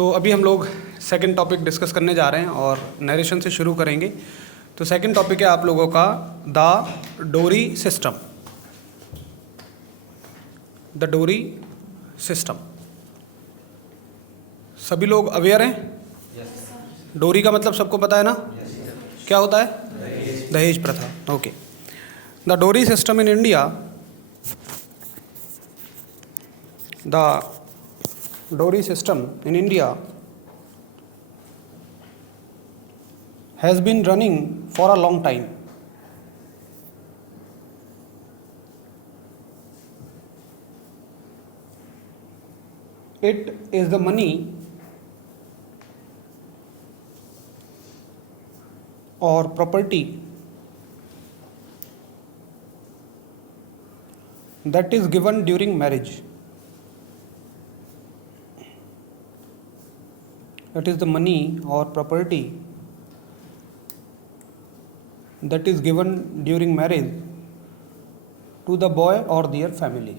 तो अभी हम लोग सेकंड टॉपिक डिस्कस करने जा रहे हैं और नरेशन से शुरू करेंगे। तो सेकंड टॉपिक है आप लोगों का द डोरी सिस्टम। द डोरी सिस्टम, सभी लोग अवेयर हैं? डोरी का मतलब सबको पता है ना? क्या होता है? दहेज प्रथा। ओके। द डोरी सिस्टम इन इंडिया, द डोरी system in India has been running for a long time. It is the money or property that is given during marriage. It is the money or property that is given during marriage to the boy or their family.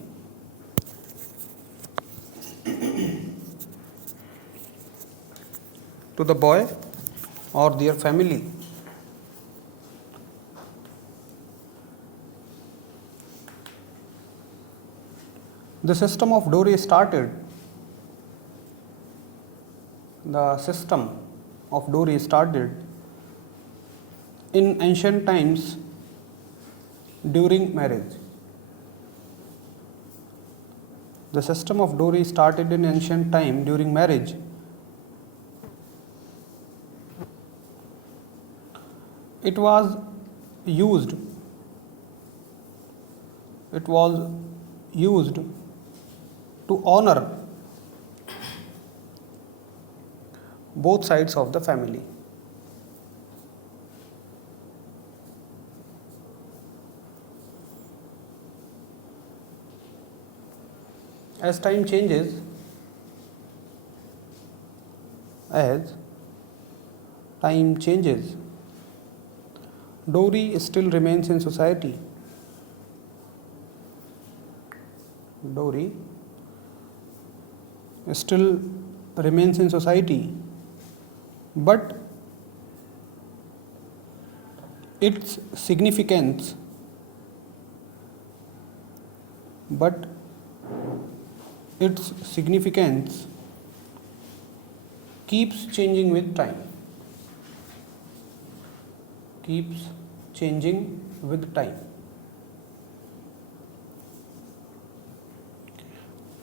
To the boy or their family. The system of dowry started. The system of dowry started in ancient times during marriage. The system of dowry started in ancient time during marriage. It was used to honor both sides of the family. As time changes, dowry still remains in society. Dowry still remains in society, but its significance keeps changing with time.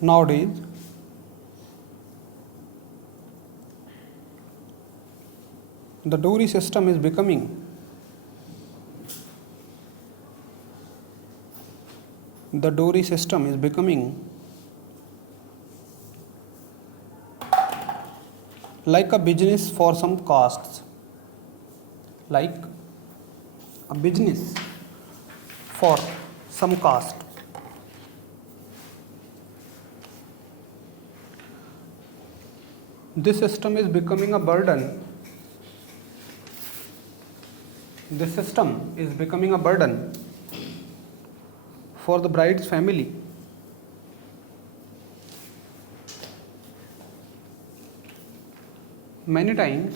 Nowadays, the dowry system is becoming like a business for some castes. Like a business for some caste. This system is becoming a burden. For the bride's family. Many times,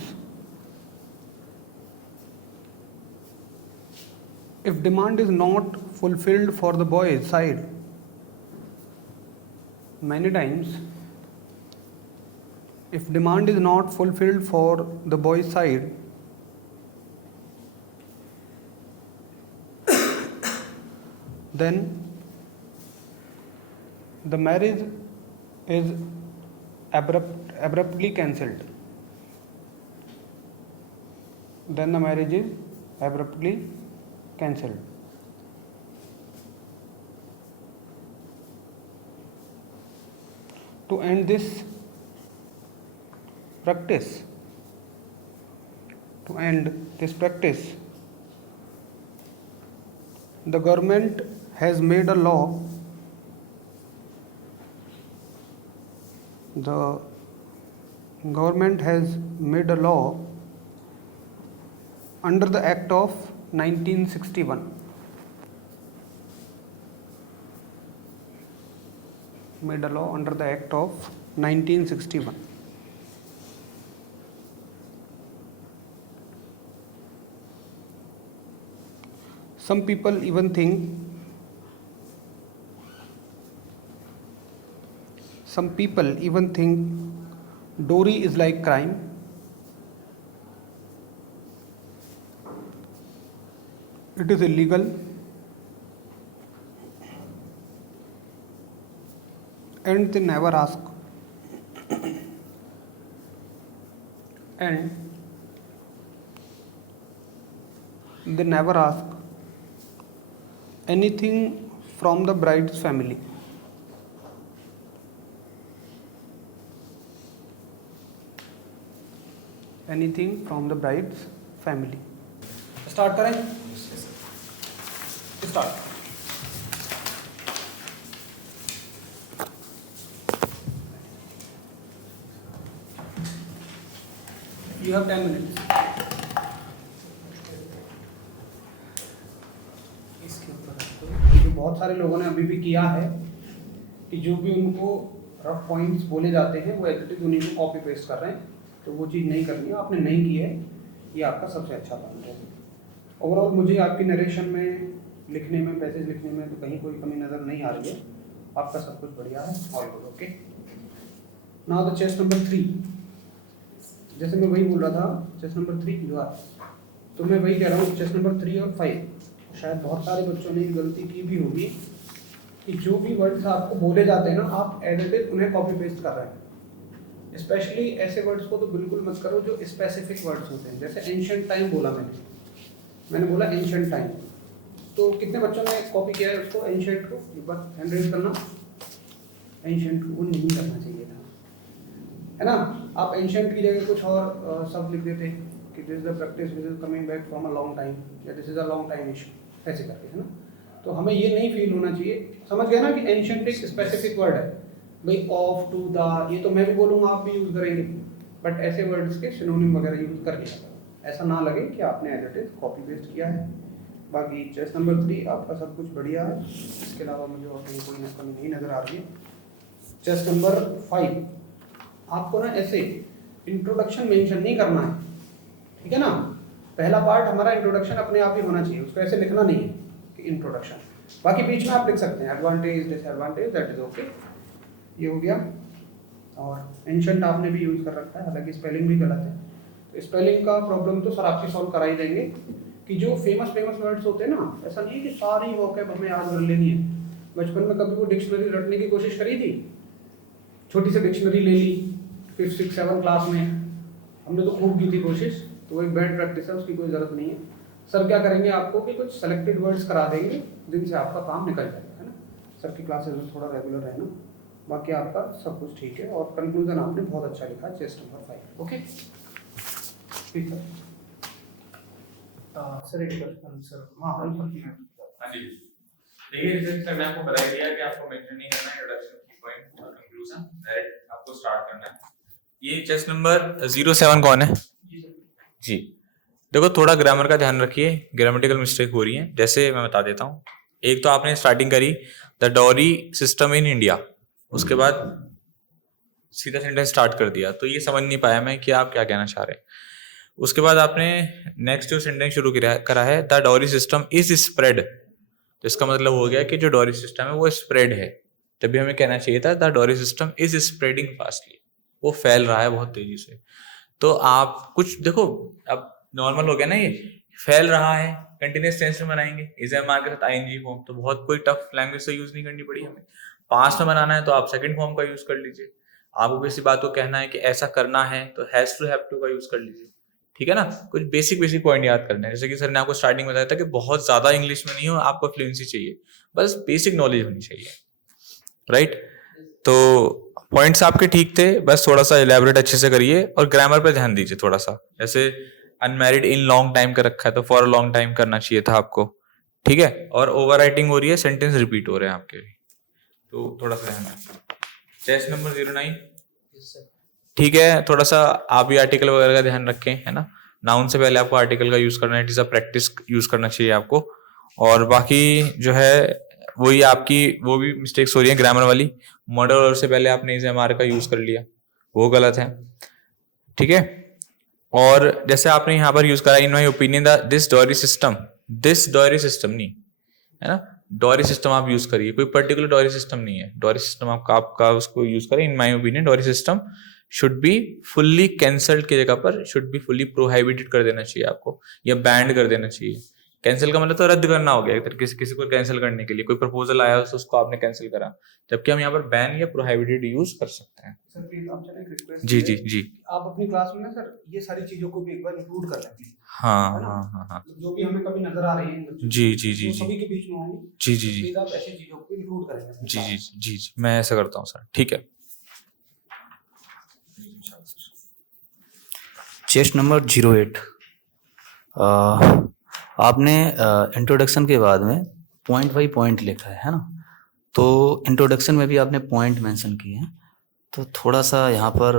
if demand is not fulfilled for the boy's side, then the marriage is abruptly cancelled. To end this practice, the government has made a law. Under the Act of 1961. Made a law under the Act of 1961. some people even think Dowry is like crime. It is illegal and they never ask anything from the bride's family. Anything from the bride's family. Start करें? Start. You have 10 minutes. इसके ऊपर जो बहुत सारे लोगों ने अभी भी किया है कि जो भी उनको रफ पॉइंट्स बोले जाते हैं वो एग्जैक्टली उन्हीं को कॉपी पेस्ट कर रहे हैं, तो वो चीज़ नहीं करनी है। आपने नहीं की है, ये आपका सबसे अच्छा काम है। ओवरऑल मुझे आपकी नरेशन में, लिखने में, पैसेज लिखने में तो कहीं कोई कमी नज़र नहीं आ रही है। आपका सब कुछ बढ़िया है, all good. Okay, now the chest number 3। जैसे मैं वही बोल रहा था, चेस्ट नंबर 3 जो है, तो मैं वही कह रहा हूँ, चेस्ट नंबर 3 और 5 शायद बहुत सारे बच्चों ने गलती की भी होगी कि जो भी वर्ड्स आपको बोले जाते हैं ना, आप एज इट इज उन्हें कॉपी पेस्ट कर रहे हैं। स्पेशली ऐसे वर्ड्स को तो बिल्कुल मत करो जो स्पेसिफिक वर्ड्स होते हैं। जैसे एंशिएंट टाइम बोला मैंने बोला एंशिएंट टाइम, तो कितने बच्चों ने कॉपी किया है उसको, एंशिएंट को? एक बार हैंड रेज करना। एंशिएंट को नहीं करना चाहिए था, है ना। आप एंशिएंट की जगह कुछ और शब्द लिख देते कि this is the practice which is coming back from a long time, या this is a long time issue, ऐसे करके, है ना। तो हमें ये नहीं फील होना चाहिए, समझ गए ना कि एंशिएंट एक स्पेसिफिक वर्ड है भाई। ऑफ, टू, द, ये तो मैं भी बोलूँगा, आप भी यूज़ करेंगे, बट ऐसे वर्ड्स के सिनोनिम वगैरह यूज़ कर लिया, ऐसा ना लगे कि आपने as it is copy paste किया है। बाकी चेस्ट नंबर 3 आपका सब कुछ बढ़िया है, इसके अलावा मुझे और कहीं कोई कमी नहीं नज़र आ रही है। चेस्ट नंबर 5 आपको ना ऐसे इंट्रोडक्शन मेंशन नहीं करना है, ठीक है ना। पहला पार्ट हमारा इंट्रोडक्शन अपने आप ही होना चाहिए, उसको ऐसे लिखना नहीं है कि इंट्रोडक्शन। बाकी बीच में आप लिख सकते हैं advantage, disadvantage, that is okay. ये हो गया। और एंशिएंट आपने भी यूज़ कर रखा है, हालांकि स्पेलिंग भी गलत है, तो स्पेलिंग का प्रॉब्लम तो सर आपकी सॉल्व करा ही देंगे कि जो फेमस वर्ड्स होते हैं ना, ऐसा नहीं है कि सारी वोकैब हमें याद कर लेनी है। बचपन में कभी वो डिक्शनरी रटने की कोशिश करी थी? छोटी सी डिक्शनरी ले ली 5th 6th 7th क्लास में, हमने तो खूब की थी कोशिश, तो वो एक बैड प्रैक्टिस है, उसकी कोई ज़रूरत नहीं है। सर क्या करेंगे आपको कि कुछ सेलेक्टेड वर्ड्स करा देंगे जिनसे आपका काम निकल जाएगा, है ना। सर की क्लासेस में थोड़ा रेगुलर रहना, बाकी आपका सब कुछ ठीक है। और कंक्लूजन आपने बहुत अच्छा लिखा है, चेस्ट नंबर 5। ओके, ठीक है सर। एक क्वेश्चन सर, हाँ हाँ जी, देखिए रिसर्च सर ने आपको बता दिया कि आपको मेंशन नहीं करना है इंट्रोडक्शन की पॉइंट और कंक्लूजन, डायरेक्ट आपको स्टार्ट करना है। ये चेस्ट नंबर 07 कौन है जी? देखो थोड़ा ग्रामर का ध्यान रखिए, ग्रामेटिकल मिस्टेक हो रही है। जैसे मैं बता देता हूँ, एक तो आपने स्टार्टिंग करी the dowry system in India, उसके बाद सीधा सेंटेंस स्टार्ट कर दिया, तो ये समझ नहीं पाया मैं कि आप क्या कहना चाह रहे हैं। उसके बाद आपने नेक्स्ट जो सेंटेंस शुरू करा है the dowry system is spread, तो इसका मतलब हो गया कि जो डॉरी सिस्टम है वो स्प्रेड है। तभी हमें कहना चाहिए था the dowry system is spreading fastly, वो फैल रहा है बहुत तेजी से। तो आप कुछ देखो, अब नॉर्मल हो गया ना, ये फैल रहा है कंटिन्यूअस टेंस में बनाएंगे, इज एम आर के साथ आईएनजी फॉर्म, तो बहुत कोई टफ लैंग्वेज से यूज नहीं करनी पड़ी हमें। पास्ट में बनाना है तो आप सेकंड फॉर्म का यूज कर लीजिए। आपको किसी बात को कहना है कि ऐसा करना है तो हैज टू हैव टू का यूज कर लीजिए, ठीक है ना। कुछ बेसिक पॉइंट याद करने हैं, जैसे कि सर ने आपको स्टार्टिंग में बताया था कि बहुत ज्यादा इंग्लिश में नहीं हो, आपको फ्लुएंसी चाहिए, बस बेसिक नॉलेज होनी चाहिए, राइट। तो पॉइंट्स आपके ठीक थे, बस थोड़ा सा इलेबोरेट अच्छे से करिए और ग्रामर पे ध्यान दीजिए थोड़ा सा। जैसे अनमैरिड इन लॉन्ग टाइम का रखा है तो फॉर अ लॉन्ग टाइम करना चाहिए था आपको, ठीक है। और ओवर राइटिंग हो रही है, सेंटेंस रिपीट हो रहे हैं आपके, तो थोड़ा सा ध्यान रखिए। चेस्ट नंबर 09, ठीक है। थोड़ा सा आप भी आर्टिकल वगैरह का ध्यान रखें, है ना। नाउन से पहले आपको आर्टिकल का यूज करना है, it is a practice use करना चाहिए आपको। और बाकी जो है वही आपकी वो भी मिस्टेक्स हो रही है ग्रामर वाली। मॉडल और से पहले आपने इज एम आर का यूज कर लिया, वो गलत है, ठीक है। और जैसे आपने यहाँ पर यूज करा in my opinion this dowry system, this dowry system नहीं है ना, डॉयरी सिस्टम आप यूज करिए, कोई पर्टिकुलर डॉयरी सिस्टम नहीं है, डॉयरी सिस्टम आपका उसको यूज करें। In my opinion dowry system should be fully cancelled की जगह पर शुड बी फुल्ली प्रोहाइबिटेड कर देना चाहिए आपको, या बैंड कर देना चाहिए। कैंसिल का मतलब तो रद्द करना हो गया, अगर किसी को कैंसिल करने के लिए कोई प्रपोजल आया तो उसको आपने कैंसिल करा, जबकि हम यहाँ पर बैन या प्रोहाइबिटेड यूज कर सकते हैं। सर प्लीज आपसे एक रिक्वेस्ट जी जी जी। आप अपनी क्लास में ना सर ये सारी चीजों को भी एक बार इंक्लूड कर लें प्लीज। हाँ है ना? हाँ हाँ हाँ जो भी हमें कभी नजर आ रही है बच्चों जी की, जी जी वो जी सभी के बीच में होंगी। जी जी जी प्लीज आप ऐसी चीजों को इंक्लूड करेंगे अपनी जी क्लास जी में। जी जी, मैं ऐसा करता हूँ सर, ठीक है। चेस्ट नंबर 08 आपने इंट्रोडक्शन के बाद में पॉइंट बाई पॉइंट लिखा है ना, तो इंट्रोडक्शन में भी आपने पॉइंट मेंशन किए हैं, तो थोड़ा सा यहाँ पर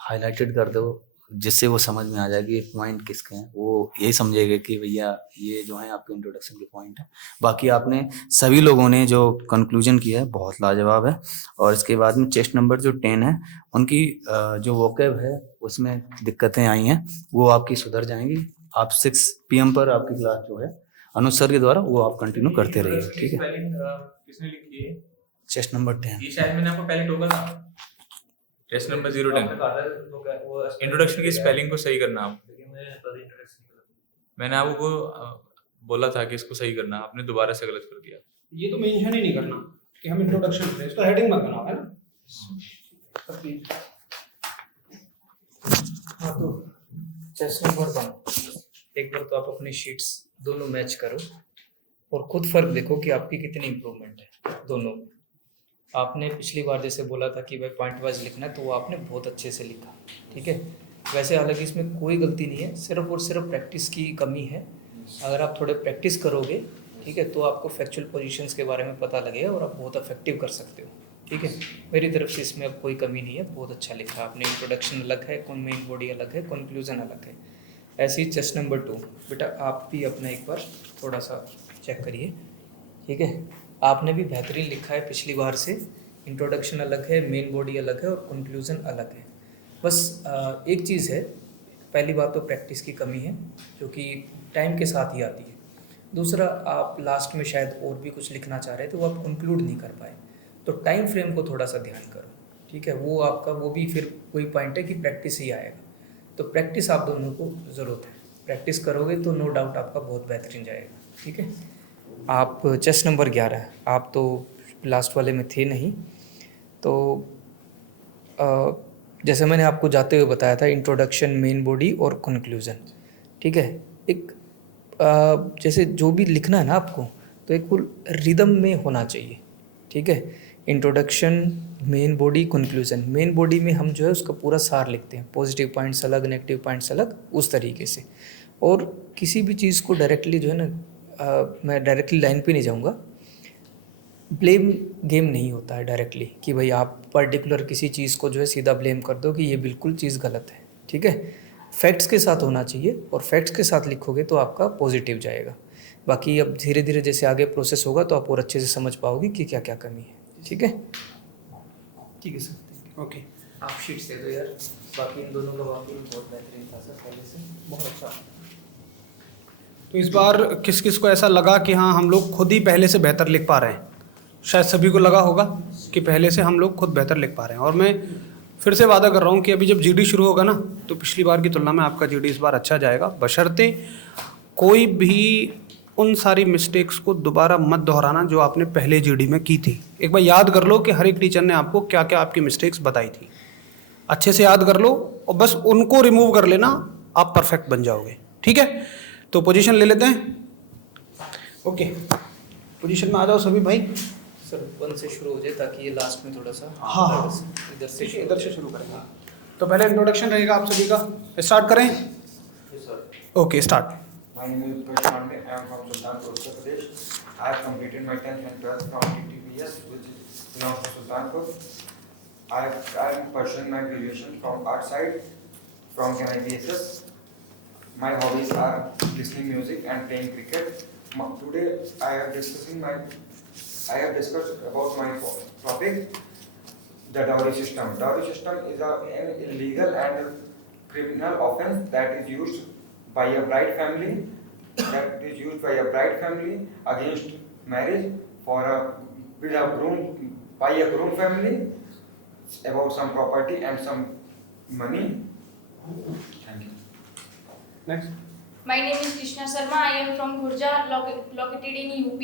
हाईलाइटेड कर दो, जिससे वो समझ में आ जाए कि ये पॉइंट किसके हैं, वो यही समझेगा कि भैया ये जो है आपके इंट्रोडक्शन के पॉइंट है। बाकी आपने सभी लोगों ने जो कंक्लूजन किया है बहुत लाजवाब है। और इसके बाद में चेस्ट नंबर जो 10 है, उनकी जो वोकैब है उसमें दिक्कतें आई हैं, वो आपकी सुधर जाएंगी। आप 6 PM पर आपकी क्लास जो है अनुज सर के द्वारा वो आप कंटिन्यू करते रहिए, ठीक है। किसने लिखी है? चेस्ट नंबर 10 ये शायद मैंने आपको पहले टोका था, टेस्ट नंबर 010। इंट्रोडक्शन की स्पेलिंग को सही करना आप, मैंने आपको बोला था कि इसको सही करना, आपने दोबारा से गलत कर दिया। ये तो मेंशन ही नहीं करना कि हम इंट्रोडक्शन करें, इसको हेडिंग मत बनाओ, है ना सर प्लीज। हाँ तो चेस्ट नंबर 1 एक बार तो आप अपनी शीट्स दोनों मैच करो और खुद फर्क देखो कि आपकी कितनी इम्प्रूवमेंट है दोनों में। आपने पिछली बार जैसे बोला था कि भाई पॉइंट वाइज लिखना है, तो वो आपने बहुत अच्छे से लिखा, ठीक है। वैसे हालांकि इसमें कोई गलती नहीं है, सिर्फ और सिर्फ प्रैक्टिस की कमी है। अगर आप थोड़े प्रैक्टिस करोगे, ठीक है, तो आपको फैक्चुअल पोजीशंस के बारे में पता लगेगा और आप बहुत इफेक्टिव कर सकते हो, ठीक है। मेरी तरफ से इसमें अब कोई कमी नहीं है, बहुत अच्छा लिखा आपने। इंट्रोडक्शन अलग है, मेन बॉडी अलग है, कंक्लूजन अलग है। ऐसे ही चेस्ट नंबर 2 बेटा आप भी अपना एक बार थोड़ा सा चेक करिए, ठीक है। आपने भी बेहतरीन लिखा है पिछली बार से, इंट्रोडक्शन अलग है, मेन बॉडी अलग है और कंक्लूजन अलग है। बस एक चीज़ है, पहली बात तो प्रैक्टिस की कमी है जो कि टाइम के साथ ही आती है। दूसरा, आप लास्ट में शायद और भी कुछ लिखना चाह रहे थे, वो आप कंक्लूड नहीं कर पाए, तो टाइम फ्रेम को थोड़ा सा ध्यान करो, ठीक है। वो आपका वो भी फिर वही पॉइंट है कि प्रैक्टिस ही आएगा, तो प्रैक्टिस आप दोनों को ज़रूरत है। प्रैक्टिस करोगे तो नो डाउट आपका बहुत बेहतरीन जाएगा, ठीक है। आप चेस्ट नंबर 11, आप तो लास्ट वाले में थे नहीं, तो जैसे मैंने आपको जाते हुए बताया था, इंट्रोडक्शन, मेन बॉडी और कंक्लूजन, ठीक है। एक जैसे जो भी लिखना है ना आपको, तो एक रिदम में होना चाहिए, ठीक है। Introduction, main body, conclusion. Main body में हम जो है उसका पूरा सार लिखते हैं, पॉजिटिव पॉइंट्स अलग, नेगेटिव पॉइंट्स अलग, उस तरीके से। और किसी भी चीज़ को डायरेक्टली जो है ना, मैं डायरेक्टली लाइन पे नहीं जाऊँगा, ब्लेम गेम नहीं होता है डायरेक्टली कि भाई आप पर्टिकुलर किसी चीज़ को जो है सीधा ब्लेम कर दो कि ये बिल्कुल चीज़ गलत है, ठीक है। फैक्ट्स के साथ होना चाहिए और फैक्ट्स के साथ लिखोगे तो आपका पॉजिटिव जाएगा। बाकी अब धीरे धीरे जैसे आगे प्रोसेस होगा तो आप और अच्छे से समझ पाओगे कि क्या क्या कमी है, ठीक है। ठीक है सर, ओके। आप शीट्स दे दो यार। बाकी इन दोनों का वाकई बहुत बेहतरीन था सर, पहले से बहुत अच्छा। तो इस बार किस किस को ऐसा लगा कि हाँ हम लोग खुद ही पहले से बेहतर लिख पा रहे हैं? शायद सभी को लगा होगा कि पहले से हम लोग खुद बेहतर लिख पा रहे हैं। और मैं फिर से वादा कर रहा हूँ कि अभी जब जीडी शुरू होगा ना, तो पिछली बार की तुलना में आपका जीडी इस बार अच्छा जाएगा, बशर्ते कोई भी उन सारी मिस्टेक्स को दोबारा मत दोहराना जो आपने पहले जीडी में की थी। एक बार याद कर लो कि हर एक टीचर ने आपको क्या क्या आपकी मिस्टेक्स बताई थी, अच्छे से याद कर लो और बस उनको रिमूव कर लेना, आप परफेक्ट बन जाओगे, ठीक है। तो पोजीशन ले लेते हैं, ओके। पोजीशन में आ जाओ सभी भाई। सर 1 से शुरू हो जाए ताकि ये लास्ट में थोड़ा सा हाँ, इधर से इधर से शुरू करेंगे। तो पहले इंट्रोडक्शन रहेगा आप सभी का, स्टार्ट करें। Okay, start. My name is Utkarsh Pandey. I am from Sultanpur, Uttar Pradesh. I have completed my 10th and 12th from TTPS, which is now from Sultanpur. I am pursuing my graduation from art side from KNIPSS. My hobbies are listening music and playing cricket. Today I have discussed about my topic, the dowry system. Dowry system is an illegal and criminal offense that is used by a bride family that is used by a bride family against marriage for a with a groom by a groom family about some property and some money. Thank you. Next. My name is Krishna Sharma. I am from Khurja, located in UP.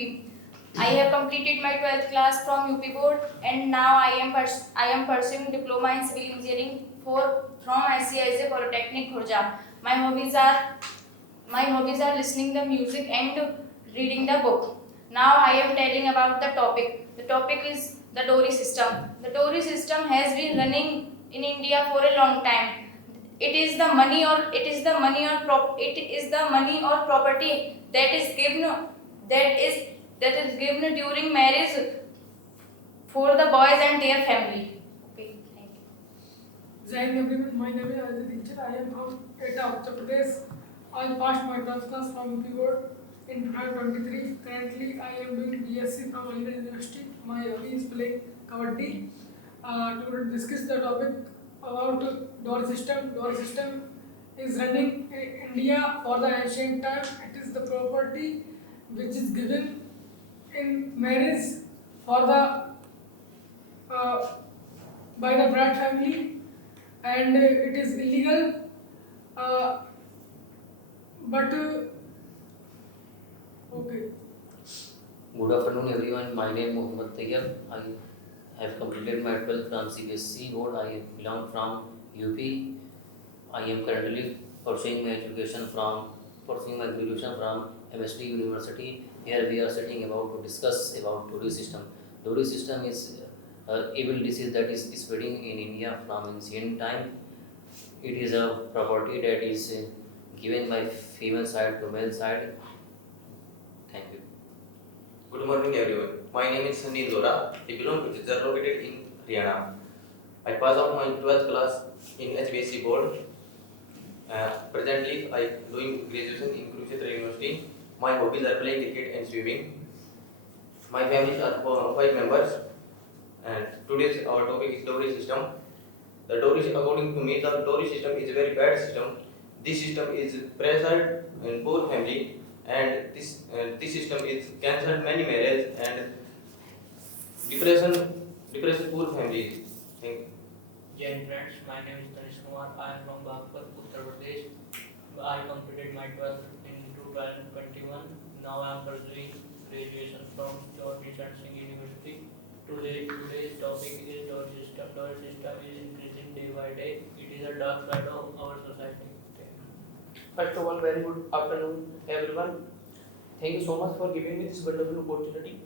I have completed my 12th class from UP board, and now I am pursuing diploma in civil engineering from ICISA Polytechnic Khurja. My hobbies are listening the music and reading the book. Now I am telling about the topic. The topic is the Dowry system. The Dowry system has been running in India for a long time. It is the money or property that is given during marriage for the boys and their family. Okay, thank you. Jai Hind everyone, my name is Ajay Dikshit. I am from Etah, Uttar Pradesh. I passed my 12th class from UP board in 2023. Currently, I am doing BSc from Aligarh University. My hobby is playing kabaddi. To discuss the topic about Dowry system. Dowry system is running in India for the ancient time. It is the property which is given in marriage for the by the bride family, and it is illegal. But okay. Good afternoon, everyone. My name is Mohammad Tayyab. I have completed my 12th from CBSE board. I belong from UP. I am currently pursuing my graduation from MSD University. Here we are sitting about to discuss about Dowry system. Dowry system is evil disease that is spreading in India from ancient time. It is a property that is given by female side to male side. Thank you. Good morning, everyone. My name is Sunny Dora. I belong to Jizar, located in Haryana. I passed out my 12th class in HBSC board. Presently, I am doing graduation in Kurukshetra University. My hobbies are playing cricket and swimming. My family are 5 members. And today's our topic is Dowry system. The Dowry, according to me, the Dowry system is a very bad system. This system is pressured in poor family, and this system is cancelled many marriages and depression poor families. Thank you. Jai Hind friends, my name is Tanish Kumar. I am from Bagpat, Uttar Pradesh. I completed my 12th in 2021. Now I am pursuing graduation from George Nishan Singh University. Today's topic is Dowry system. Dowry system is increasing day by day. It is a dark side of our society. First of all, very good afternoon, everyone. Thank you so much for giving me this wonderful opportunity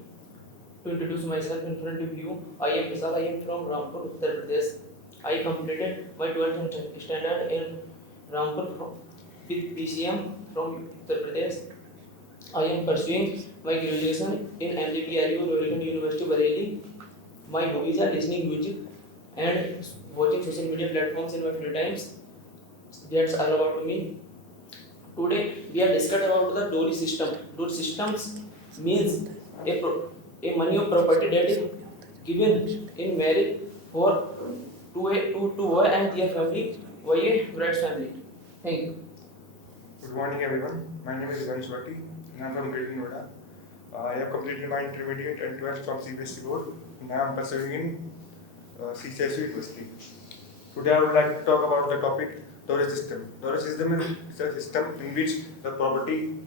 to introduce myself in front of you. I am Vishal. I am from Rampur, Uttar Pradesh. I completed my 12th standard in Rampur with PCM from Uttar Pradesh. I am pursuing my graduation in MGPRU, American University, Bareilly. My hobbies are listening music and watching social media platforms in my free times. That's all about me. Today we are discussing about the Dowry system. Dowry systems means a money or property that is given in marriage for to boy and their family by a bride's family. Thank you. Good morning, everyone. My name is Ganesh Vati and I am from Greater Noida. I have completed my intermediate and 12th from CBSE board and I am pursuing in CCSU University. Today I would like to talk about the topic Dowry system. Dowry system is a system in which the property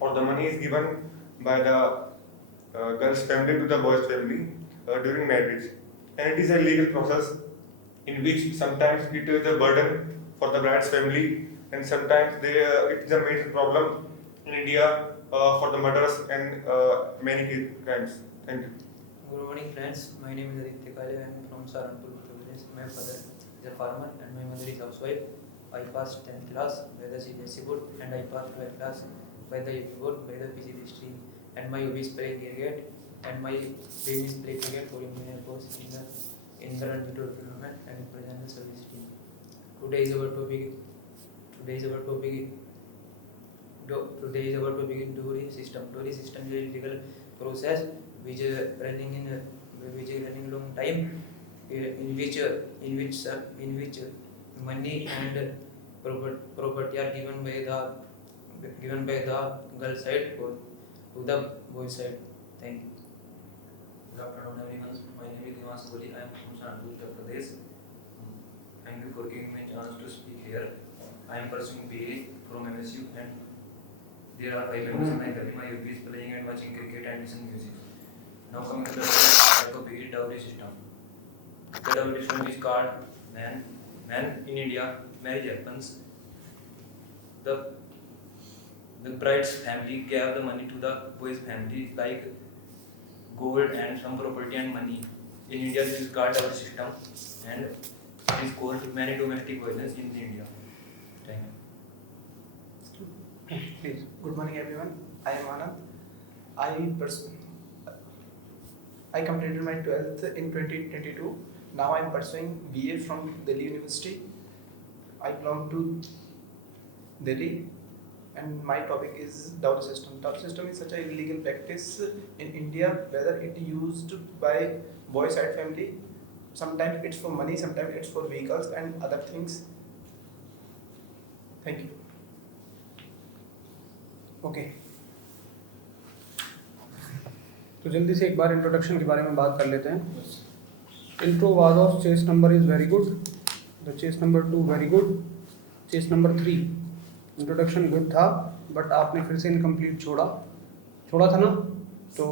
or the money is given by the girl's family to the boy's family during marriage, and it is a legal process in which sometimes it is a burden for the bride's family and sometimes it is a major problem in India for the murders and many crimes. Thank you. Good morning, friends. My name is Aditya Kale. I am from Saranpur, Uttar Pradesh. My father is a farmer and my mother is housewife. I passed 10th class by the CBSE board and I passed 12th class by the UP board by the PG history. And my hobby is playing cricket and my dream is play cricket for engineer course in the Ranjito tournament and present service team. Today is our topic Dowry system. Dowry system is a legal process which is running long time, in which money and property are given by the given by the girl side or to the boy side. Thank you. Good afternoon, everyone. My name is Dimash Kohli. I am from Sanandpur, Uttar Pradesh. Thank you for giving me a chance to speak here. I am pursuing BA from MSU, and there are 5 members in my family. My hobby is playing and watching cricket and listening music. Now coming to the topic, dowry system. The dowry system is called man. In India, marriage happens. The bride's family gave the money to the boy's family, like gold and some property and money. In India, this is called dowry system, and it is caused many domestic violence in India. Thank you. Please. Good morning, everyone. I am Anand. I completed my 12th in 2022. Now I am pursuing BA from Delhi University. I belong to Delhi, and my topic is dowry system. Dowry system is such an illegal practice in India, whether it used by boy side family. Sometimes it's for money, sometimes it's for vehicles and other things. Thank you. Okay तो जल्दी से एक बार introduction के बारे में बात कर लेते हैं. Intro was of chase number is very good, the chase number 2 very good, chase number 3 introduction good था, बट आपने फिर से इनकम्प्लीट छोड़ा था ना. तो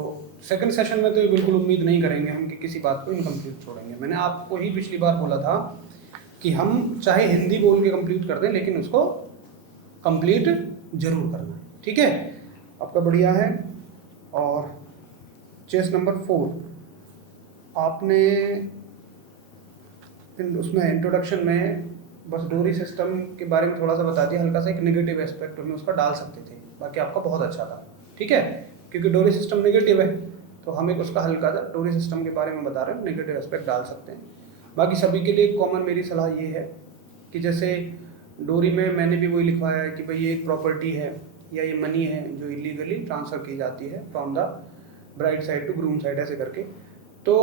सेकंड सेशन में तो ये बिल्कुल उम्मीद नहीं करेंगे हम कि किसी बात को इनकम्प्लीट छोड़ेंगे. मैंने आपको ही पिछली बार बोला था कि हम चाहे हिंदी बोल के कंप्लीट कर दें, लेकिन उसको कंप्लीट जरूर करना है. ठीक है, आपका बढ़िया है. और चेस नंबर 4 आपने उसमें इंट्रोडक्शन में बस डोरी सिस्टम के बारे में थोड़ा सा बता दिया, हल्का सा एक नेगेटिव एस्पेक्ट में उसका डाल सकते थे, बाकी आपका बहुत अच्छा था. ठीक है, क्योंकि डोरी सिस्टम नेगेटिव है तो हम एक उसका हल्का सा डोरी सिस्टम के बारे में बता रहे हैं, नेगेटिव एस्पेक्ट डाल सकते हैं. बाकी सभी के लिए कॉमन मेरी सलाह ये है कि जैसे डोरी में मैंने भी वही लिखवाया है कि भाई ये एक प्रॉपर्टी है या ये मनी है जो इलीगली ट्रांसफ़र की जाती है from the bride side to groom side, ऐसे करके. तो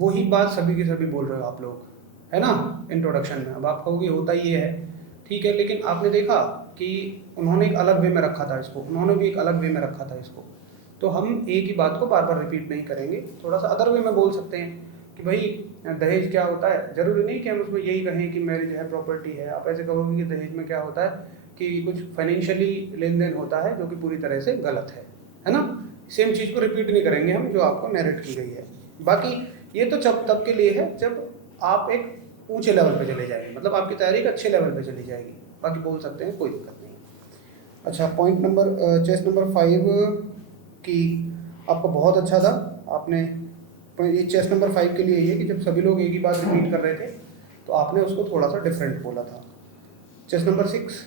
वही बात सभी के सभी बोल रहे हो आप लोग, है ना, इंट्रोडक्शन में. अब आप कहोगे होता ये है, ठीक है, लेकिन आपने देखा कि उन्होंने एक अलग वे में रखा था इसको, उन्होंने भी एक अलग वे में रखा था इसको. तो हम एक ही बात को बार बार रिपीट नहीं करेंगे, थोड़ा सा अदर वे में बोल सकते हैं कि भाई दहेज क्या होता है. ज़रूरी नहीं कि हम उसमें यही कहें कि मैरिज है, प्रॉपर्टी है. आप ऐसे कहोगे कि दहेज में क्या होता है कि कुछ फाइनेंशियली लेन देन होता है जो कि पूरी तरह से गलत है ना. सेम चीज़ को रिपीट नहीं करेंगे हम जो आपको नैरेट की गई है. बाकी ये तो तब के लिए है जब आप एक ऊंचे लेवल पे चले जाएंगे, मतलब आपकी तैयारी एक अच्छे लेवल पे चली जाएगी. बाकी बोल सकते हैं, कोई दिक्कत नहीं. अच्छा, पॉइंट नंबर चेस नंबर 5 की आपका बहुत अच्छा था. आपने ये चेस नंबर 5 के लिए ये कि जब सभी लोग एक ही बात रिपीट कर रहे थे तो आपने उसको थोड़ा सा डिफरेंट बोला था. चेस नंबर 6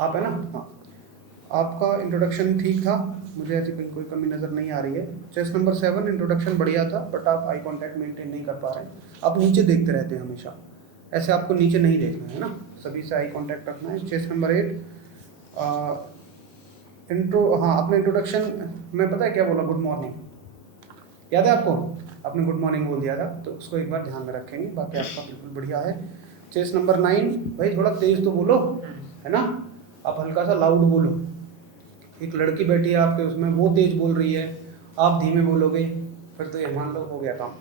आप है ना, हाँ, आपका इंट्रोडक्शन ठीक था, मुझे ऐसी कोई कमी नज़र नहीं आ रही है. चेस नंबर 7 इंट्रोडक्शन बढ़िया था, बट आप आई कांटेक्ट मेंटेन नहीं कर पा रहे हैं. आप नीचे देखते रहते हैं हमेशा, ऐसे आपको नीचे नहीं देखना है ना, सभी से आई कांटेक्ट रखना है. चेस नंबर 8 हाँ, आपने इंट्रोडक्शन में पता है क्या बोला, गुड मॉर्निंग, याद है आपको, आपने गुड मॉर्निंग बोल दिया था, तो उसको एक बार ध्यान में रखेंगे. बाकी आपका बिल्कुल बढ़िया है. चेस नंबर 9 भाई थोड़ा तेज़ तो बोलो, है ना, आप हल्का सा लाउड बोलो. एक लड़की बैठी है आपके उसमें, वो तेज़ बोल रही है, आप धीमे बोलोगे, फिर तो ये मान लो हो गया काम.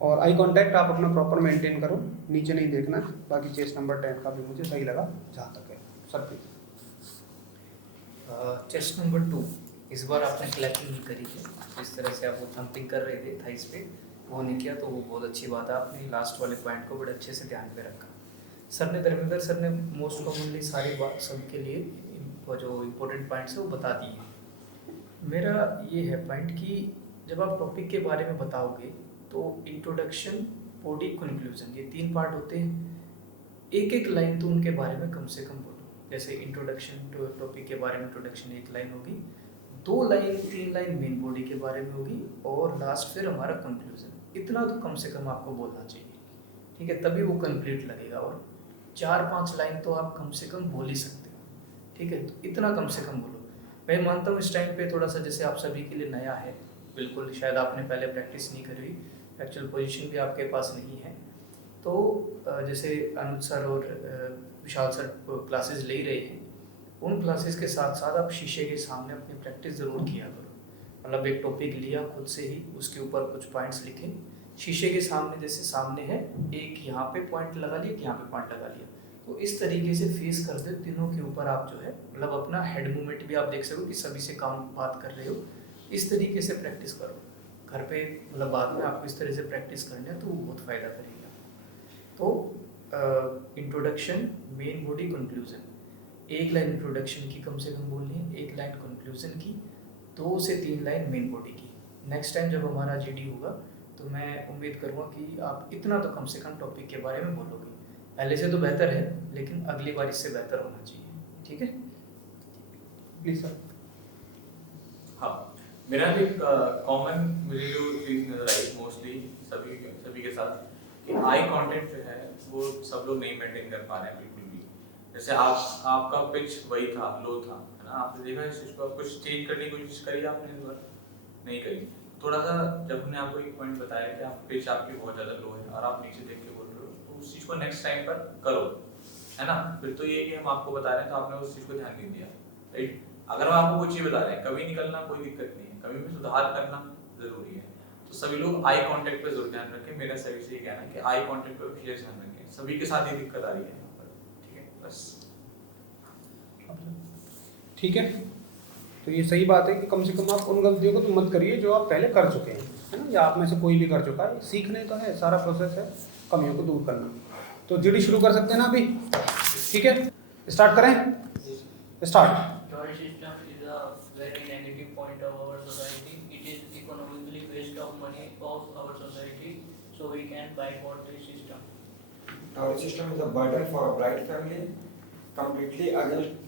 और आई कांटेक्ट आप अपना प्रॉपर मेंटेन करो, नीचे नहीं देखना. बाकी चेस नंबर 10 का भी मुझे सही लगा जहाँ तक है सब कुछ. चेस नंबर 2 इस बार आपने क्लैपिंग नहीं करी थी, जिस तरह से आप वो थंपिंग कर रहे थे थाइस पे, वो नहीं किया, तो वो बहुत अच्छी बात है. आपने लास्ट वाले पॉइंट को बड़े अच्छे से ध्यान में रखा. सर ने, धर्मेंद्र सर ने मोस्ट कॉमनली सारी बात सबके लिए वो जो इम्पोर्टेंट पॉइंट्स है वो बता दिए. मेरा ये है पॉइंट कि जब आप टॉपिक के बारे में बताओगे तो इंट्रोडक्शन, बॉडी, कंक्लूजन, ये 3 पार्ट होते हैं. एक एक लाइन तो उनके बारे में कम से कम बोलो. जैसे इंट्रोडक्शन टू टॉपिक के बारे में इंट्रोडक्शन 1 लाइन होगी, 2 लाइन 3 लाइन मेन बॉडी के बारे में होगी, और लास्ट फिर हमारा कंक्लूजन. इतना तो कम से कम आपको बोलना चाहिए, ठीक है, तभी वो कंप्लीट लगेगा. और 4-5 लाइन तो आप कम से कम बोल ही सकते हो, ठीक है, तो इतना कम से कम बोलो. मैं मानता हूँ इस टाइम पे थोड़ा सा जैसे आप सभी के लिए नया है, बिल्कुल शायद आपने पहले प्रैक्टिस नहीं करी, एक्चुअल पोजीशन भी आपके पास नहीं है. तो जैसे अनुज सर और विशाल सर क्लासेस ले रहे हैं, उन क्लासेस के साथ साथ आप शीशे के सामने अपनी प्रैक्टिस ज़रूर किया करो। मतलब एक टॉपिक लिया खुद से ही, उसके ऊपर कुछ पॉइंट्स लिखे, शीशे के सामने, जैसे सामने है एक यहाँ पे पॉइंट लगा लिया, एक यहाँ पे पॉइंट लगा लिया, तो इस तरीके से फेस करते हो तीनों के ऊपर आप जो है मतलब अपना हेड मूवमेंट भी आप देख सको कि सभी से काम बात कर रहे हो, इस तरीके से प्रैक्टिस करो घर पे। मतलब बाद में आपको इस तरह से प्रैक्टिस करनी है तो वो बहुत फ़ायदा करेगा। तो इंट्रोडक्शन, मेन बॉडी, कंक्लूजन, एक लाइन इंट्रोडक्शन की कम से कम बोलनी है, एक लाइन कंक्लूजन की, 2 से 3 लाइन मेन बॉडी की। नेक्स्ट टाइम जब हमारा जीडी होगा तो मैं उम्मीद करूँगा कि आप इतना तो कम से कम टॉपिक के बारे में बोलोगे। पहले से तो बेहतर है, लेकिन अगली बार इससे बेहतर होना चाहिए। ठीक है, प्लीज सर। हाँ, मेरा भी कॉमन मुझे जो चीज़ नज़र आई मोस्टली सभी के साथ कि आई कांटेक्ट जो है वो सब लोग नहीं मेंटेन कर पा रहे हैं बिल्कुल भी। जैसे आपका पिच वही था, लो था, है ना, आपने देखा इस चीज़ को, आप कुछ चेंज करने की कोशिश करी आपने इस बार? नहीं करी। थोड़ा सा जब हमने आपको एक पॉइंट बताया कि आप पिच आपकी बहुत ज़्यादा लो है और आप नीचे देख के बोल रहे हो, तो उस चीज़ को नेक्स्ट टाइम पर करो, है ना। फिर तो ये कि हम आपको बता रहे हैं तो आपने उस चीज़ को ध्यान नहीं दिया, राइट। अगर हम आपको कोई चीज़ बता रहे हैं, कभी निकलना कोई दिक्कत नहीं है, कभी भी सुधार करना ज़रूरी है। तो सभी लोग आई कांटेक्ट पे जरूर ध्यान रखें। मेरा सभी से ये कहना है कि आई कांटेक्ट पे विशेष ध्यान रखें। सभी के साथ ये दिक्कत आ रही है यहाँ पर, ठीक है, बस। ठीक है, तो ये सही बात है कि कम से कम आप उन गलतियों को तो मत करिए जो आप पहले कर चुके हैं, है ना, या आप में से कोई भी कर चुका है। सीखने तो है, सारा प्रोसेस है कमियों को दूर करना। तो जीडी शुरू कर सकते हैं ना अभी? ठीक है, स्टार्ट करें, start. Tourist system is a very negative point of our society. It is economically waste of money of our society, so we can boycott this system. Dowry system is a burden for a bride family, completely against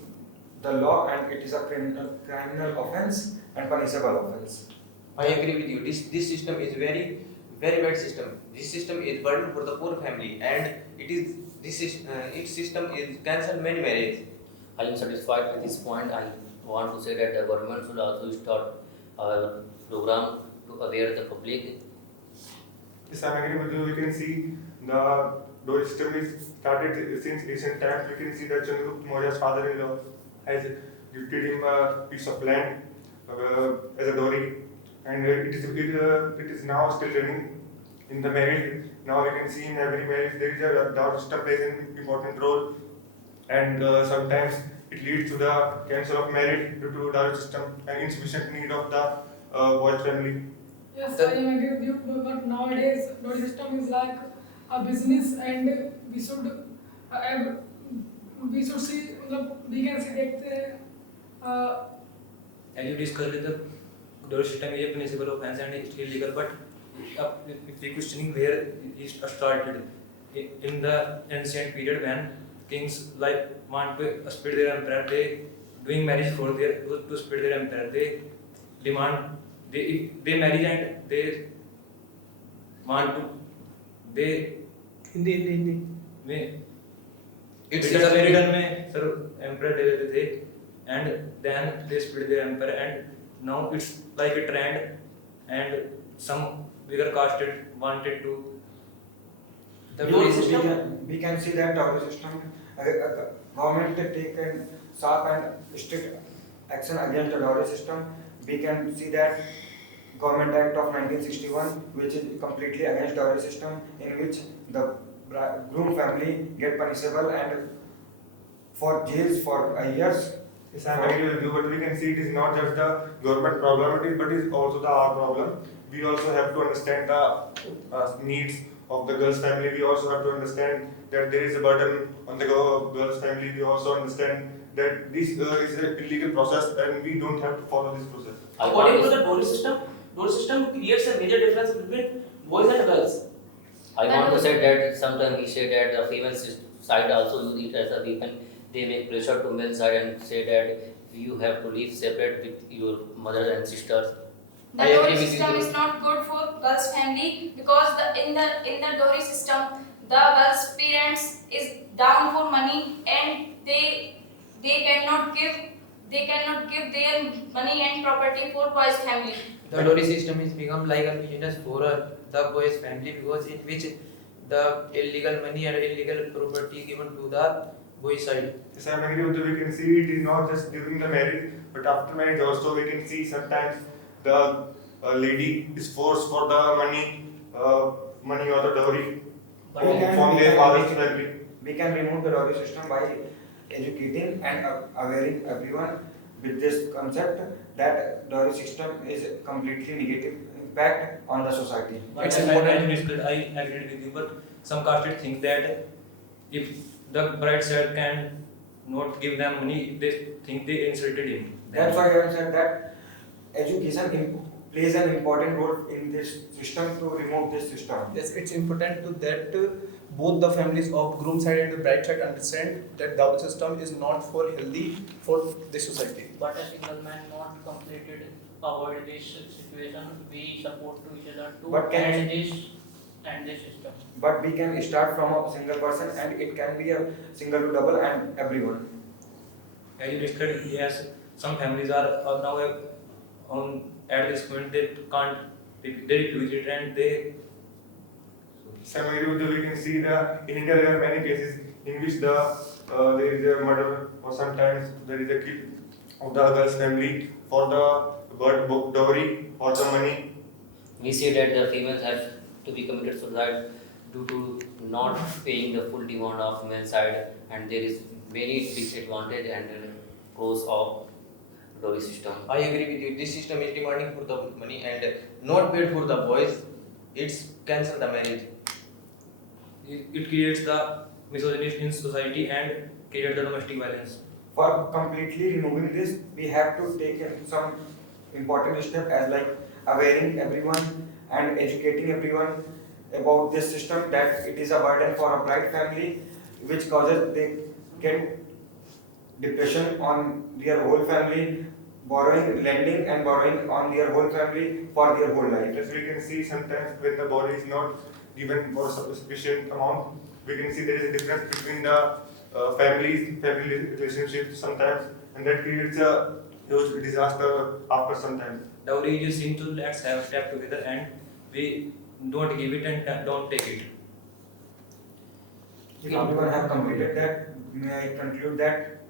the law, and it is a criminal offense and punishable offense. I agree with you. This system is very bad system. This system is burden for the poor family, and its system is cancel many marriages. I am satisfied with this point. I want to say that the government should also start a program to aware the public. Yes, I agree with you. We can see the dowry system is started since recent times. We can see that Chandragupta Maurya's father-in-law has gifted him a piece of land as a dowry, and it is now still running in the marriage. Now we can see in every marriage there is a dowry system plays an important role, and sometimes it leads to the cancel of marriage due to dowry system and insufficient need of the boy's family. Yes, I agree with you, but nowadays dowry system is like a business, and we should see, we can see that As you discussed, the dowry system is a punishable offense and it's illegal. But if we questioning where it started, in the ancient period when kings like want to split their empire, they doing marriage for to split their empire. They demand they marry and they want to they Hindi में period में sir emperor ले लेते थे, and then they split their empire, and now it's like a trend, and some bigger casted wanted to. We can see that dowry system, government take a sharp and strict action against the dowry system. We can see that Government Act of 1961, which is completely against dowry system, in which the groom family get punishable and for jails for years. Yes, I agree with you, but we can see it is not just the government problem, but it is also our problem. We also have to understand the needs of the girl's family. We also have to understand that there is a burden on the girl's family. We also understand that this is an illegal process and we don't have to follow this process. According to the dowry system creates a major difference between boys and girls. I want to say that sometimes we say that the female side also use it as a weapon. They make pressure to male side and say that you have to live separate with your mother and sisters. The dowry system is not good for girls' family because in the dowry system, the girls' parents is down for money and they cannot give their money and property for boys' family. The dowry system is become like a business for the boy's family, because in which the illegal money and illegal property given to the boy side. Yes, I agree with you. We can see it is not just during the marriage, but after marriage also we can see sometimes the lady is forced for the money or the dowry from their father's family. We can remove the dowry system by educating and awareing everyone with this concept that dowry system is completely negative impact on the society. But it's important. I agree with you, but some castes think that if the bride side can not give them money, they think they insulted him. That's why I have said that education plays an important role in this system to remove this system. Yes, it's important to that both the families of groom side and the bride side understand that dowry system is not for healthy for the society. But a single man not completed avoid this situation. We support to each other to But can end this system. But we can start from a single person and it can be a single to double and everyone. As you discussed, yes, some families are now at this point they can't, they refuse it and they. Some agree with you. We can see in India there are many cases in which there is a murder or sometimes there is a kill of the girl's family for the dowry or the money. We see that the females have to be committed suicide due to not paying the full demand of male side, and there is very disadvantage and pros of dowry system. I agree with you. This system is demanding for the money and not paid for the boys. It's cancel the marriage. It creates the misogyny in society and create the domestic violence. For completely removing this, we have to take some important step as like awareing everyone and educating everyone about this system that it is a burden for a bride family which causes they get depression on their whole family, lending and borrowing on their whole family for their whole life. As we can see sometimes when the body is not given for sufficient amount, we can see there is a difference between the family relationships sometimes, and that creates a huge disaster after some time. Dowry is seen to let's have step together and we don't give it and don't take it. If everyone have completed that, may I conclude that?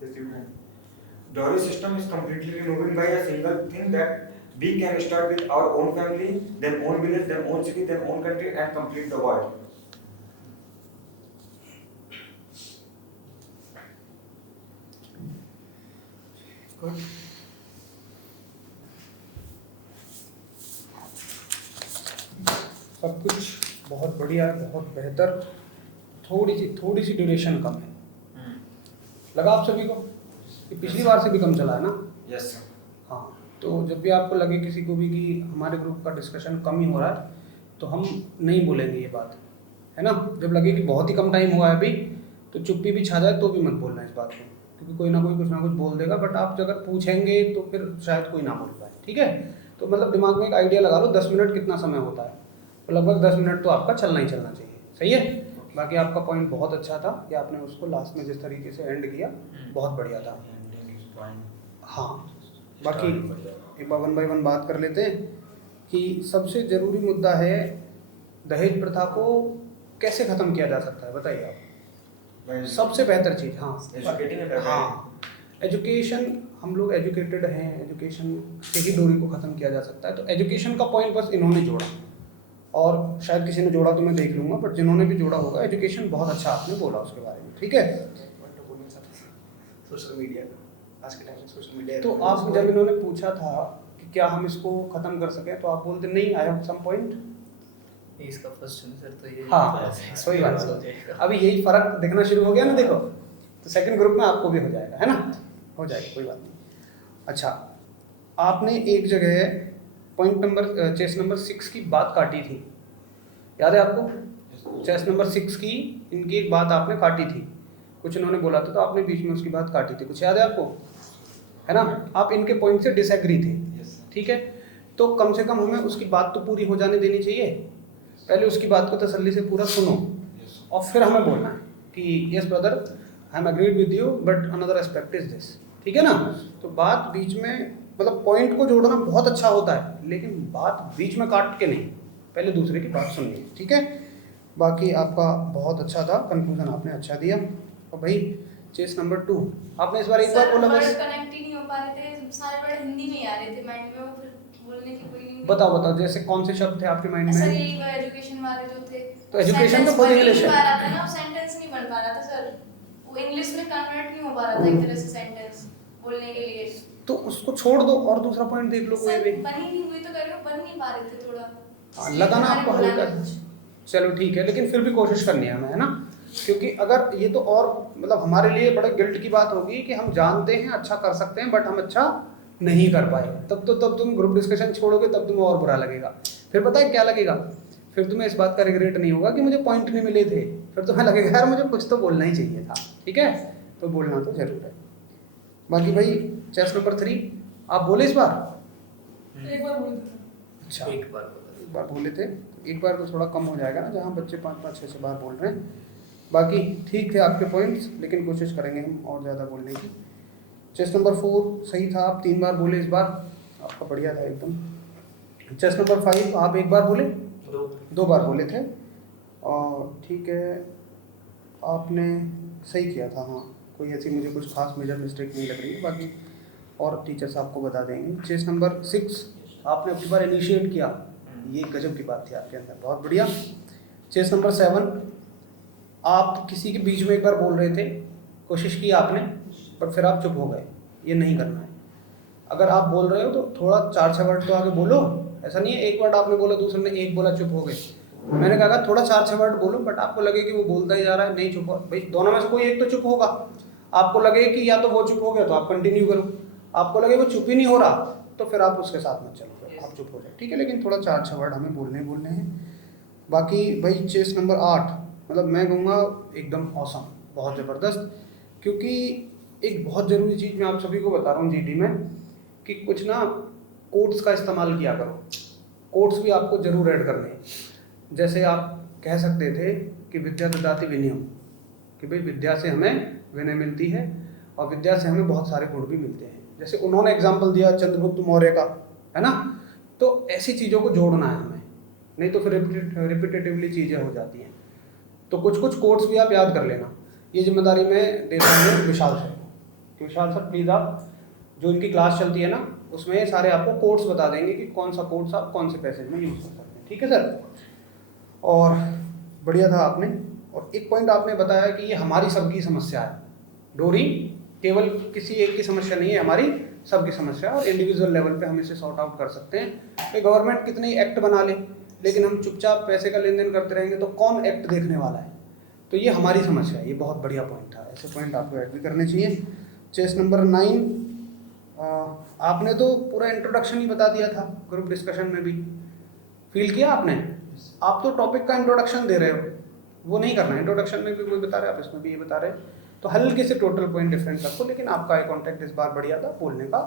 Yes, you can. Dowry system is completely removing by a single thing that we can start with our own family, then own village, then own city, then own country and complete the world. Good. सब कुछ बहुत बढ़िया है, बहुत बेहतर। थोड़ी सी duration कम है। लगा आप सभी को कि पिछली बार से भी कम चला है ना? यस। हाँ, तो जब भी आपको लगे किसी को भी कि हमारे ग्रुप का डिस्कशन कम ही हो रहा है तो हम नहीं बोलेंगे ये बात, है ना? जब लगे कि बहुत ही कम टाइम हुआ है अभी तो चुप्पी भी छा जाए तो भी मत बोलना इस बात को, क्योंकि कोई ना कोई कुछ ना कुछ बोल देगा, बट आप अगर पूछेंगे तो फिर शायद कोई ना बोल पाए। ठीक है, तो मतलब दिमाग में एक आइडिया लगा लो 10 मिनट कितना समय होता है, तो लगभग 10 मिनट तो आपका चलना ही चलना चाहिए। सही है? बाकी आपका पॉइंट बहुत अच्छा था कि आपने उसको लास्ट में जिस तरीके से एंड किया बहुत बढ़िया था। हाँ, बाकी एक बार 1 बाय 1 बात कर लेते हैं कि सबसे ज़रूरी मुद्दा है दहेज प्रथा को कैसे ख़त्म किया जा सकता है, बताइए आप। सबसे बेहतर चीज़, हाँ, एजुकेशन। हम लोग एजुकेटेड हैं, एजुकेशन से ही डोरी को ख़त्म किया जा सकता है। तो एजुकेशन का पॉइंट बस इन्होंने जोड़ा, और शायद किसी ने जोड़ा तो मैं देख लूँगा, बट जिन्होंने भी जोड़ा होगा एजुकेशन बहुत अच्छा आपने बोला उसके बारे में। ठीक है, सोशल मीडिया आज के टाइम में सोशल मीडिया। तो आप जब इन्होंने पूछा था कि क्या हम इसको ख़त्म कर सकें तो आप बोलते नहीं, आई हैव सम पॉइंट। इसका फर्स्ट आंसर तो ये, हाँ, कोई बात नहीं। अभी यही फ़र्क दिखना शुरू हो गया ना, देखो, तो सेकंड ग्रुप में आपको भी हो जाएगा, है ना? हो जाएगा, कोई बात नहीं। अच्छा, आपने एक जगह पॉइंट नंबर चेस नंबर 6 की बात काटी थी, याद है आपको? चेस नंबर 6 की इनकी एक बात आपने काटी थी, कुछ इन्होंने बोला था तो आपने बीच में उसकी बात काटी थी, कुछ याद है आपको? है ना? आप इनके पॉइंट से डिसएग्री थे। ठीक है, तो कम से कम हमें उसकी बात तो पूरी हो जाने देनी चाहिए। पहले उसकी बात को तसल्ली से पूरा सुनो और फिर हमें बोलना है कि yes brother, I am agreed with you but another aspect is this. ठीक है ना? तो बात बीच में, मतलब पॉइंट को जोड़ना बहुत अच्छा होता है, लेकिन बात बीच में काट के नहीं, पहले दूसरे की बात सुनिए। ठीक है, बाकी आपका बहुत अच्छा था, कंक्लूजन आपने अच्छा दिया। और भाई चेस नंबर 2 आपने इस बार एक बार बोला बस। कनेक्ट ही नहीं हो पा रहे थे, सारे वर्ड हिंदी में ही आ रहे थे माइंड में, वो फिर बोलने की कोई नहीं। बताओ जैसे कौन से शब्द थे आपके माइंड में? सर यही वो एजुकेशन वाले जो थे, तो एजुकेशन तो खुद इंग्लिश है ना, सेंटेंस नहीं बन पा रहा था सर, वो इंग्लिश में कन्वर्ट नहीं हो पा रहा था एक तरह से सेंटेंस बोलने के लिए। तो उसको छोड़ दो और दूसरा पॉइंट देख लो कोई भी। बनी नहीं हुई तो कर रहे हो, बन नहीं पा रहे थे थोड़ा लगा ना आपको हल्का? चलो ठीक है, लेकिन फिर भी कोशिश करनी है हमें, है ना? क्योंकि अगर ये तो और मतलब हमारे लिए बड़े गिल्ट की बात होगी कि हम जानते हैं अच्छा कर सकते हैं बट हम अच्छा नहीं कर पाए, तब तुम ग्रुप डिस्कशन छोड़ोगे, तब तुम्हें और बुरा लगेगा। फिर पता है क्या लगेगा? फिर तुम्हें इस बात का रिग्रेट नहीं होगा कि मुझे पॉइंट नहीं मिले थे, फिर तुम्हें लगेगा यार मुझे कुछ तो बोलना ही चाहिए था। ठीक है, तो बोलना तो जरूर है। बाकी भाई चेस नंबर 3 आप बोले इस बार? एक बार बोल। अच्छा एक बार बोले थे, एक बार तो थोड़ा कम हो जाएगा ना, जहाँ बच्चे 5-5, 6 बार बोल रहे हैं। बाकी ठीक थे आपके पॉइंट्स, लेकिन कोशिश करेंगे हम और ज़्यादा बोलने की। चेस नंबर 4 सही था, आप 3 बार बोले इस बार, आपका बढ़िया था एकदम। चेस नंबर 5 आप एक बार बोले, 2 बार बोले थे, और ठीक है आपने सही किया था। हाँ, कोई ऐसी मुझे कुछ खास मेजर मिस्टेक नहीं लग रही है, बाकी और टीचर्स आपको बता देंगे। चेस नंबर 6 आपने अपनी बार इनिशिएट किया, ये गजब की बात थी आपके अंदर, बहुत बढ़िया। चेस नंबर 7 आप किसी के बीच में एक बार बोल रहे थे, कोशिश की आपने, पर फिर आप चुप हो गए, ये नहीं करना है। अगर आप बोल रहे हो तो थोड़ा 4-6 वर्ड तो आगे बोलो, ऐसा नहीं है एक वर्ड आपने बोला दूसरे ने एक बोला चुप हो गए। मैंने कहा थोड़ा 4-6 वर्ड बोलो, बट आपको लगे कि वो बोलता ही जा रहा है, नहीं चुप हो भाई, दोनों में से कोई एक तो चुप होगा। आपको लगे कि या तो वो चुप हो गया तो आप कंटिन्यू करो, आपको लगे वो चुप ही नहीं हो रहा तो फिर आप उसके साथ मत चलो, आप चुप हो जाए, ठीक है। लेकिन थोड़ा 4-6 वर्ड हमें बोलने हैं। बाकी भाई चेस नंबर 8 मतलब मैं कहूँगा एकदम ऑसम, बहुत ज़बरदस्त, क्योंकि एक बहुत ज़रूरी चीज़ मैं आप सभी को बता रहा हूँ जीडी में, कि कुछ ना कोट्स का इस्तेमाल किया करो। कोट्स भी आपको ज़रूर ऐड करने हैं। जैसे आप कह सकते थे कि विद्या ददाति विनयम, कि भाई विद्या से हमें विनय मिलती है और विद्या से हमें बहुत सारे गुण भी मिलते हैं। जैसे उन्होंने एग्जाम्पल दिया चंद्रगुप्त मौर्य का, है ना, तो ऐसी चीज़ों को जोड़ना है हमें, नहीं तो फिर रिपीटेटिवली चीज़ें हो जाती हैं। तो कुछ कोट्स भी आप याद कर लेना। ये जिम्मेदारी मैं देता हूँ विशाल सर को। विशाल सर प्लीज़ आप जो इनकी क्लास चलती है ना, उसमें सारे आपको कोट्स बता देंगे कि कौन सा कोट्स आप कौन से पैसेज में यूज़ कर सकते हैं, ठीक है सर। और बढ़िया था आपने। और एक पॉइंट आपने बताया कि ये हमारी सबकी समस्या है, डोरी केवल किसी एक की समस्या नहीं है, हमारी सबकी समस्या है, और इंडिविजुअल लेवल पे हम इसे सॉर्ट आउट कर सकते हैं। तो गवर्नमेंट कितने ही एक्ट बना ले, लेकिन हम चुपचाप पैसे का लेन देन करते रहेंगे तो कौन एक्ट देखने वाला है। तो ये हमारी समस्या है, ये बहुत बढ़िया पॉइंट था, ऐसे पॉइंट आपको ऐड भी करने चाहिए। चेस नंबर 9 आपने तो पूरा इंट्रोडक्शन ही बता दिया था, ग्रुप डिस्कशन में भी फील किया आपने। आप तो टॉपिक का इंट्रोडक्शन दे रहे हो, वो नहीं करना, इंट्रोडक्शन में भी कोई बता रहे हैं, आप इसमें भी ये बता रहे हैं, तो हल्के से टोटल पॉइंट डिफरेंस रखो। लेकिन आपका आई कॉन्टैक्ट इस बार बढ़िया था, बोलने का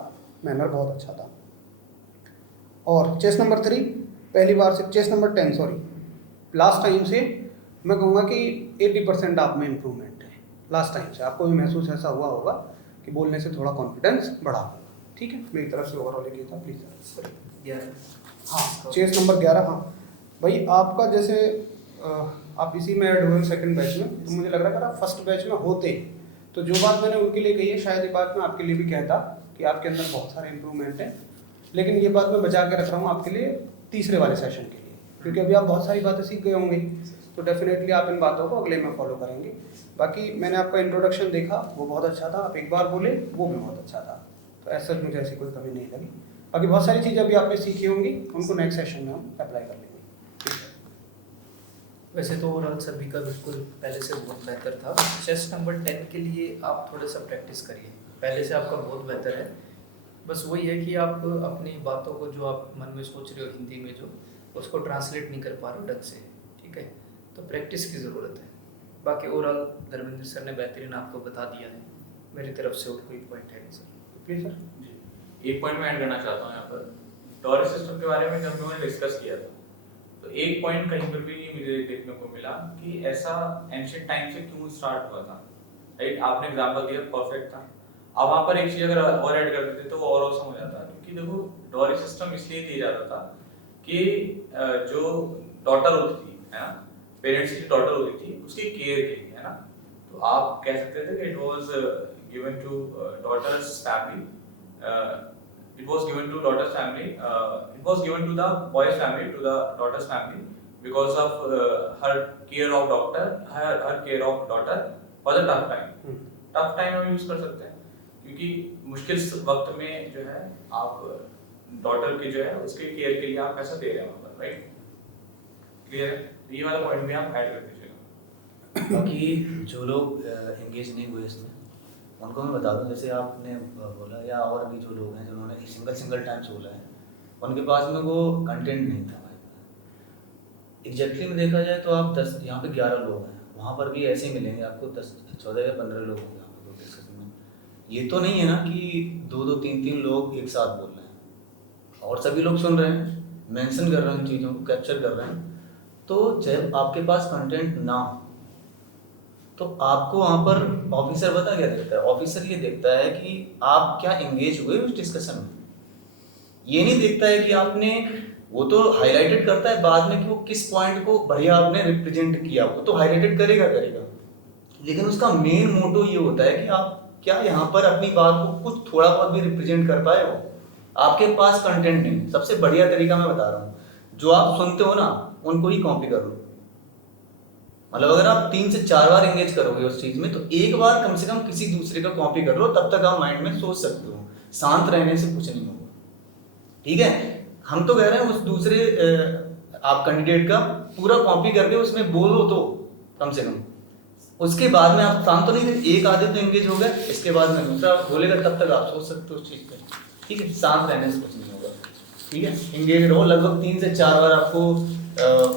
मैनर बहुत अच्छा था। और चेस नंबर 3 पहली बार से, chase number 10 sorry, last time से मैं कहूँगा कि 80% आप में इम्प्रूवमेंट है लास्ट टाइम से। आपको भी महसूस ऐसा हुआ होगा कि बोलने से थोड़ा कॉन्फिडेंस बढ़ा होगा, ठीक है। मेरी तरफ से ओवरऑल एक था, प्लीज़ सर। 11 हाँ, चेस नंबर 11। हाँ भाई, आपका जैसे आप इसी में ऐड हुए सेकंड बैच में, तो मुझे लग रहा है अगर आप फर्स्ट बैच में होते तो जो बात मैंने उनके लिए कही है शायद ये बात मैं आपके लिए भी कहता कि आपके अंदर बहुत सारे इंप्रूवमेंट है। लेकिन ये बात मैं बचा के रख रहा हूँ आपके लिए तीसरे वाले सेशन के लिए, क्योंकि अभी आप बहुत सारी बातें सीख गए होंगे, तो डेफिनेटली आप इन बातों को अगले में फॉलो करेंगे। बाकी मैंने आपका इंट्रोडक्शन देखा, वो बहुत अच्छा था, आप एक बार बोले वो भी बहुत अच्छा था, तो ऐसा मुझे ऐसी कोई कमी नहीं लगी। बाकी बहुत सारी चीज़ें अभी आपने सीखी होंगी, उनको नेक्स्ट सेशन में हम अप्लाई कर लेंगे। वैसे तो ओवरऑल सभी का बिल्कुल पहले से बहुत बेहतर था। चेस नंबर 10 के लिए आप थोड़ा सा प्रैक्टिस करिए, पहले से आपका बहुत बेहतर है। बस वही है कि आप अपनी बातों को जो आप मन में सोच रहे हो हिंदी में, जो उसको ट्रांसलेट नहीं कर पा रहे हो ढंग से, ठीक है, तो प्रैक्टिस की ज़रूरत है। बाकी ओवरऑल धर्मेंद्र सर ने बेहतरीन आपको बता दिया है, मेरी तरफ से और कोई पॉइंट है नहीं सर। Please sir. जी, एक पॉइंट मैं ऐड करना चाहता हूँ यहाँ पर। डोरी सिस्टम के बारे में जब हम लोगों ने डिस्कस किया था, तो एक पॉइंट कहीं पर भी नहीं मुझे देखने को मिला कि ऐसा एंशिएंट टाइम से क्यों स्टार्ट हुआ था, राइट। आपने एग्जांपल दिया, परफेक्ट था। अब वहाँ पर एक चीज़ अगर और ऐड कर देते तो वो और औसम हो जाता, क्योंकि देखो डोरी सिस्टम इसलिए दिया जाता था कि जो डॉटर होती थी, है ना, पेरेंट्स की डॉटर होती थी, उसकी केयर के लिए, है ना, तो तो आप कह सकते थे कि it was given to daughter's family, it was given to daughter's family, it was given to the boy's family, to the daughter's family because of her care of daughter for the tough time. tough time हम use कर सकते हैं क्योंकि मुश्किल वक्त में जो है आप डॉटर की जो है उसके केयर के लिए आप पैसा दे रहे हैं वहाँ पर, राइट? क्लियर है? ये वाला पॉइंट भी आप ऐड कर दीजिएगा। बाकी जो लोग एंगेज नहीं हुए इसमें उनको मैं बता दूं, जैसे आपने बोला या और भी जो लोग हैं जिन्होंने सिंगल टाइम्स बोला है, उनके पास में वो कंटेंट नहीं था भाई। एग्जैक्टली में देखा जाए तो आप 10 यहाँ पे 11 लोग हैं, वहाँ पर भी ऐसे ही मिलेंगे आपको 10 14 या 15 लोग होंगे यहाँ पर डिस्कशन में। ये तो नहीं है ना कि 2 3 लोग एक साथ बोल रहे हैं और सभी लोग सुन रहे हैं, मेंशन कर रहे हैं, उन चीज़ों को कैप्चर कर रहे हैं। तो जब आपके पास कंटेंट ना हो तो आपको वहाँ पर ऑफिसर पता क्या देखता है? ऑफिसर ये देखता है कि आप क्या एंगेज हुए उस डिस्कशन में। ये नहीं देखता है कि आपने, वो तो हाईलाइटेड करता है बाद में कि वो किस पॉइंट को बढ़िया आपने रिप्रेजेंट किया, वो तो हाईलाइटेड करेगा, लेकिन उसका मेन मोटो ये होता है कि आप क्या यहाँ पर अपनी बात को कुछ थोड़ा बहुत भी रिप्रेजेंट कर पाए हो। आपके पास कंटेंट नहीं, सबसे बढ़िया तरीका मैं बता रहा हूँ, जो आप सुनते हो ना उनको ही कॉपी कर लो। मतलब अगर आप 3 से 4 बार एंगेज करोगे उस चीज में तो एक बार कम से कम किसी दूसरे का कॉपी कर लो, तब तक आप माइंड में सोच सकते हो। शांत रहने से कुछ नहीं होगा, ठीक है? हम तो कह रहे हैं उस दूसरे आप कैंडिडेट का पूरा कॉपी करके उसमें बोलो तो कम से कम, उसके बाद में आप शांत तो नहीं थे, एक आधे तो एंगेज हो गए, इसके बाद में दूसरा बोलेगा, तब तक आप सोच सकते हो उस चीज पर, ठीक है? शांत रहने से कुछ नहीं होगा, ठीक है? एंगेज रहो, लगभग 3 से 4 बार आपको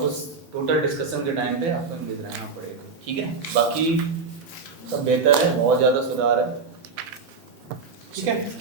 उस टोटल डिस्कशन के टाइम पे आपको एंगेज रहना पड़ेगा, ठीक है? बाकी सब बेहतर है, बहुत ज़्यादा सुधार है, ठीक है?